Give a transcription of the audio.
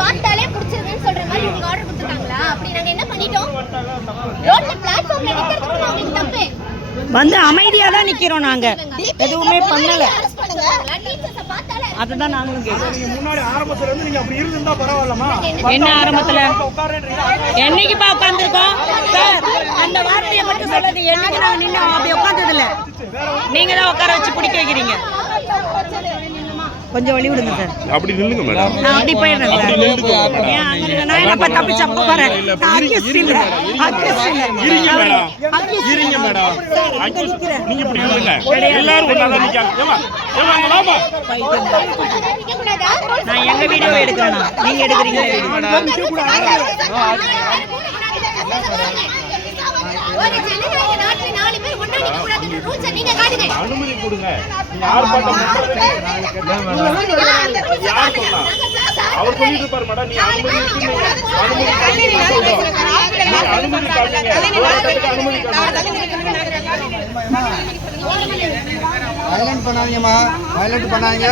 பார்த்தாலே பிடிச்சிருக்குன்னு சொல்ற மாதிரி இவங்க ஆர்டர் கொடுத்துருக்காங்களா? அப்படி நாங்க என்ன பண்ணிட்டோம்? ரோட்ல பிளாட்ஃபார்ம்ல நிக்கிறதுக்கு உங்களுக்கு தப்பு. வந்து அமைதியா தான் நிக்கிறோம், நாங்க எதுவுமே பண்ணல. அதுதான் நாங்களும் கேட்கிறோம். முன்னாடி ஆரம்பத்துல இருந்து நீங்க அப்படி இருந்தா பரவாயில்லமா? என்ன ஆரம்பத்துல என்னைக்குப்பா உட்கார்ந்துருக்கோம் சார்? அந்த வார்த்தையை மட்டும் சொல்லுது. என்னைக்கு நாங்க நின்று அப்படி உட்கார்ந்தது இல்ல. நீங்க தான் உட்கார வச்சு பிடிக்க வைக்கிறீங்க. கொஞ்சம் வழி விடுங்க சார். அப்படி நில்லுங்க மேடம். நான் அப்படி போயிடுறேன் சார். ஏன் அங்க இருங்க? நான் என்ன தப்பிச்சு அப்ப போறேன். இருங்க மேடம். இருங்க மேடம். நீங்க இப்படி நில்லுங்க. எல்லாரும் ஒண்ணா தான் நிக்காங்க. ஏமா வாமா. நான் எங்க வீடியோ எடுக்கிறேன். நீங்க எடுக்கிறீங்களா? அனுமதி கொடுங்க. ஆர்ப்பாட்டம் அவர் சொல்லிட்டு இருப்பாரு மேடம். நீ வயலண்ட் பண்ணாதீங்கம்மா, வயலண்ட் பண்ணாதீங்க.